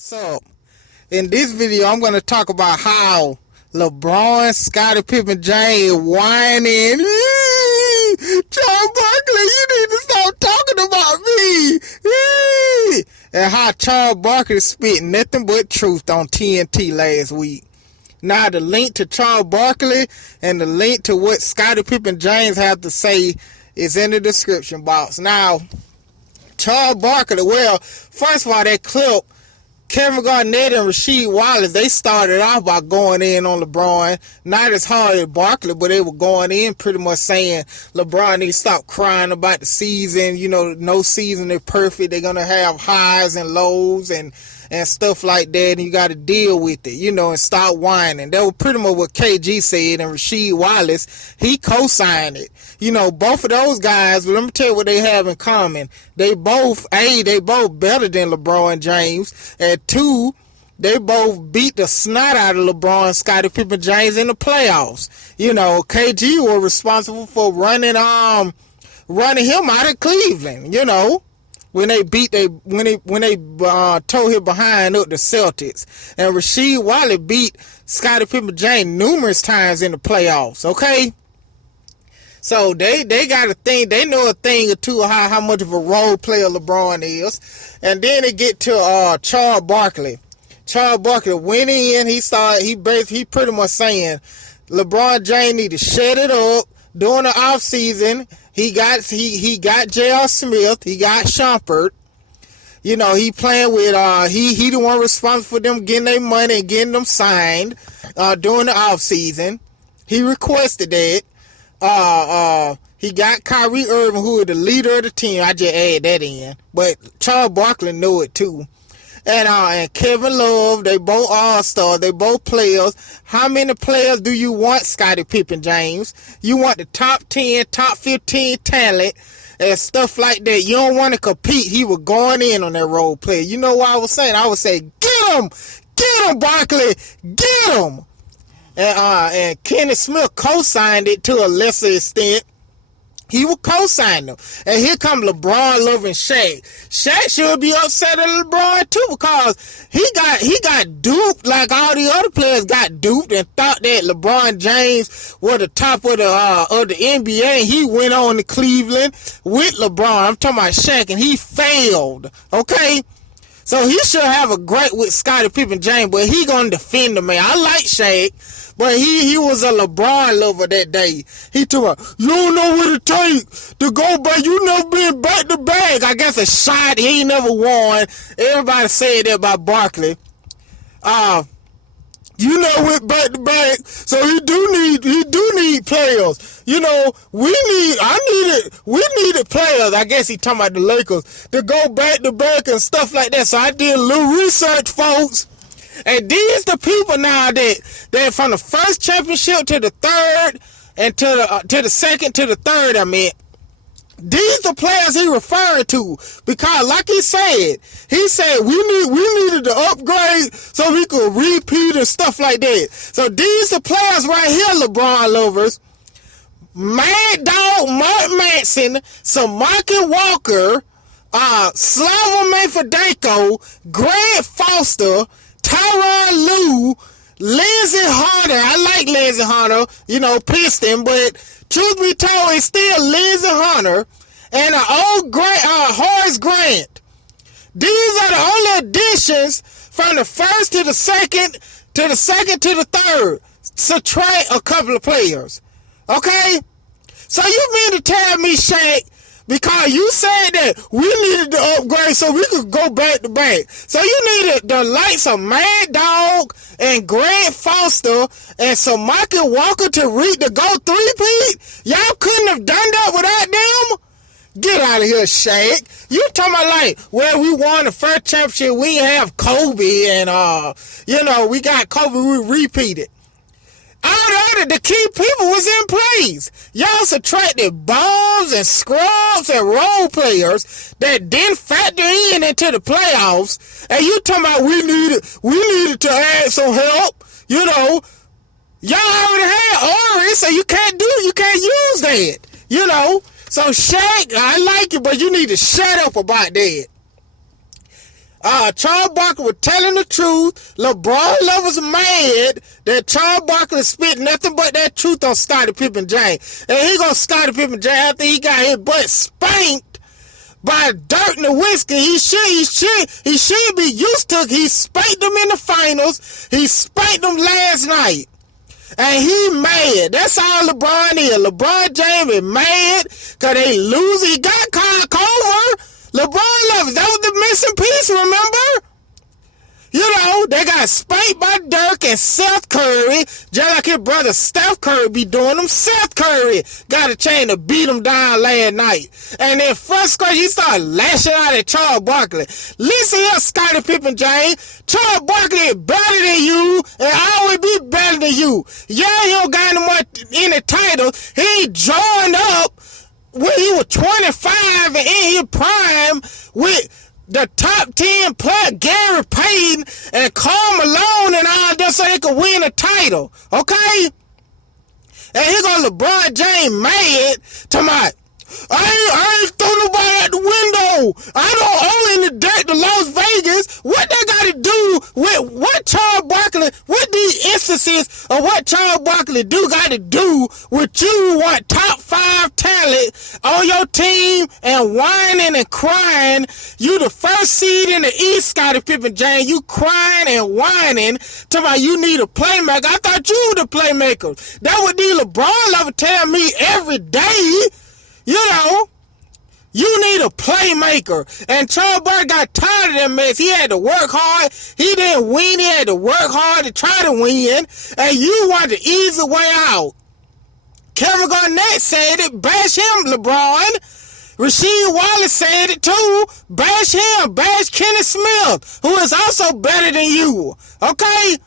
What's up? In this video, I'm going to talk about how LeBron, Scottie Pippen, James whining. Charles Barkley, you need to stop talking about me. And how Charles Barkley spit nothing but truth on TNT last week. Now, the link to Charles Barkley and the link to what Scottie Pippen James have to say is in the description box. Now, Charles Barkley, well, first of all, that clip, Kevin Garnett and Rasheed Wallace, they started off by going in on LeBron. Not as hard as Barkley, but they were going in pretty much saying LeBron needs to stop crying about the season. You know, no season is perfect. They're going to have highs and lows and stuff like that, and you got to deal with it, you know, and stop whining. That was pretty much what KG said, and Rasheed Wallace, he co-signed it. You know, both of those guys, but let me tell you what they have in common. They both better than LeBron James, and two, they both beat the snot out of LeBron, Scottie Pippen, James in the playoffs. You know, KG was responsible for running him out of Cleveland, you know. When they tore him behind up the Celtics. And Rasheed Wallace beat Scottie Pippen James numerous times in the playoffs, okay? So they got a thing, they know a thing or two of how much of a role player LeBron is. And then they get to Charles Barkley. Charles Barkley went in, he pretty much saying LeBron James need to shut it up during the offseason. He got J.R. Smith. He got Shumpert. You know, he playing with he the one responsible for them getting their money and getting them signed during the offseason. He requested that. He got Kyrie Irving, who is the leader of the team. I just add that in. But Charles Barkley knew it too. And Kevin Love, they both all-stars, they both players. How many players do you want, Scottie Pippen James? You want the top 10, top 15 talent and stuff like that. You don't want to compete. He was going in on that role player. You know what I was saying? I would say, get him, Barkley, get him. And Kenny Smith co-signed it to a lesser extent. He will co-sign them. And here come LeBron loving Shaq. Shaq should be upset at LeBron too, because he got duped like all the other players got duped and thought that LeBron James was the top of the NBA. He went on to Cleveland with LeBron. I'm talking about Shaq, and he failed. Okay? So he should have a great with Scottie Pippen James, but he gonna defend the man. I like Shaq, but he was a LeBron lover that day. He told me, you don't know what it takes to go back. You never been back to back. I guess a shot he ain't never won. Everybody said that about Barkley. You know, went back to back. So he do need players. You know, we needed players. I guess he talking about the Lakers to go back to back and stuff like that. So I did a little research, folks. And these the people now that from the first championship to the third and to the second to the third, I mean, these the players he referring to, because like he said we needed to upgrade so we could repeat and stuff like that. So these the players right here, LeBron lovers: Mad Dog Mark Manson, Samaki Walker, Slava Manfredenko, Grant Foster, Tyronn Lue, Lindsey Hunter. I like Lindsey Hunter, you know, Piston, but truth be told, it's still Lindsey Hunter and an old Horace Grant. These are the only additions from the first to the second to the second to the third. Subtract a couple of players. Okay? So you mean to tell me, Shaq, because you said that we needed to upgrade so we could go back to back. So you needed the likes of Mad Dog and Grant Foster and Samaki Walker to go three-peat? Y'all couldn't have done that without them? Get out of here, Shaq. You talking about like, well, we won the first championship, we have Kobe, and you know, we got Kobe, we repeated. All the key people was in place. Y'all subtracted bombs and scrubs and role players that didn't factor into the playoffs. And you talking about we needed to add some help. You know, y'all already had Ori, so you can't use that. You know, so Shaq, I like you, but you need to shut up about that. Charles Barkley was telling the truth. LeBron lovers mad that Charles Barkley spit nothing but that truth on Scottie Pippen James. And he gonna Scottie Pippen James after he got his butt spanked by Dirk Nowitzki. He should be used to it. He spanked them in the finals. He spanked them last night. And he mad. That's all LeBron is. LeBron James is mad because they lose. He got called over. LeBron lovers. That was the missing piece, remember? You know, they got spanked by Dirk and Seth Curry, just like his brother Steph Curry be doing them. Seth Curry got a chain to beat him down last night. And then frustrated, he started lashing out at Charles Barkley. Listen here, Scottie Pippen James. Charles Barkley is better than you and always be better than you. Yeah, he don't got any titles. He joined up when he was 25 and in his prime with the top 10 player, Gary Payton and Karl Malone and all that, so they could win a title. Okay? And here goes LeBron James mad to my, I ain't throw nobody out the window. I don't owe any debt to Las Vegas. What they got to do with what Charles Barkley, what these instances of what Charles Barkley got to do with you want top 5 talent on your team and whining and crying? You the first seed in the East, Scottie Pippen James. You crying and whining to my, you need a playmaker. I thought you were the playmaker. That what these LeBron lovers tell me every day. You know, you need a playmaker. And Charles Barkley got tired of that mess. He had to work hard. He didn't win. He had to work hard to try to win. And you want the easy way out. Kevin Garnett said it. Bash him, LeBron. Rasheed Wallace said it too. Bash him. Bash Kenny Smith, who is also better than you. Okay?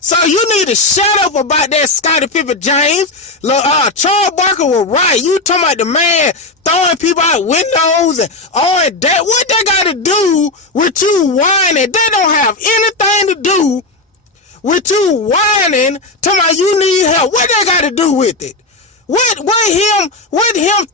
So you need to shut up about that, Scottie Pippen James. Charles Barkley was right. You talking about the man throwing people out windows and all that. What they got to do with you whining? They don't have anything to do with you whining. Talking about you need help. What they got to do with it? What him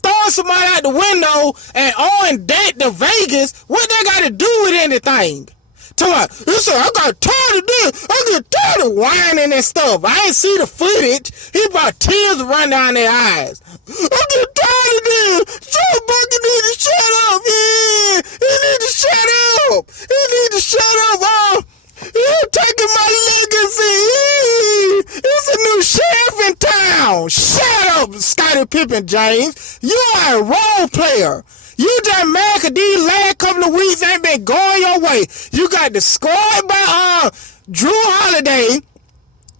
throwing somebody out the window and owing that to Vegas? What they got to do with anything? Listen, I got tired of this. I get tired of whining and stuff. I ain't see the footage. He brought tears run down their eyes. I get tired of this. Charles Barkley need to shut up. Yeah, he need to shut up. He need to shut up. You're taking my legacy. It's a new sheriff in town. Shut up, Scottie Pippen James. You are a role player. You just mad because these last couple of weeks ain't been going your way. You got destroyed by Drew Holiday.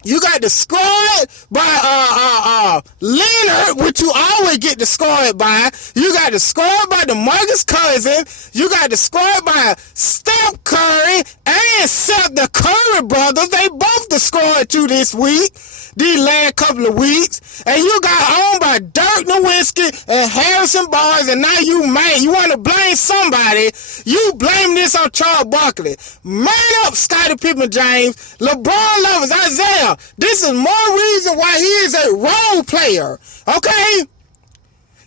You got destroyed by Leonard, which you always get destroyed by. You got destroyed by DeMarcus Cousins. You got destroyed by Steph Curry and Seth, the Curry brothers. They both destroyed you this week, these last couple of weeks. And you got owned by Dirk Nowitzki and Harrison Barnes, and now you mad. You want to blame somebody. You blame this on Charles Barkley. Man up, Scottie Pippen James. LeBron lovers, Isaiah. This is more reason why he is a role player. Okay?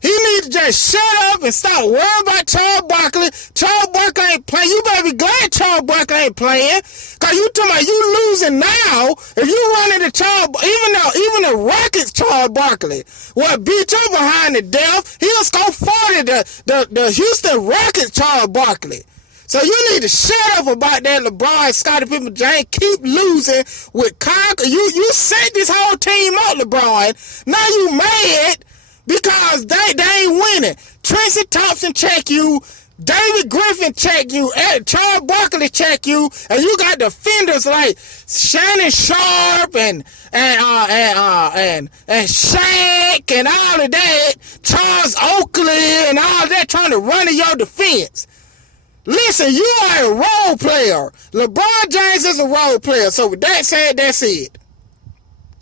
He needs to just shut up and stop worrying about Charles Barkley. Charles Barkley ain't playing. You better be glad Charles Barkley ain't playing. Because you talking about you losing now. If you run into Charles, even the Rockets, Charles Barkley will beat you behind the death. He'll score 40, the Houston Rockets, Charles Barkley. So you need to shut up about that, LeBron, Scottie Pippen James. Keep losing with Conker. You set this whole team up, LeBron. Now you mad because they ain't winning. Tracy Thompson check you. David Griffin check you. Charles Barkley check you. And you got defenders like Shannon Sharp and Shaq and all of that. Charles Oakley and all that trying to run in your defense. Listen, you are a role player. LeBron James is a role player. So with that said, that's it.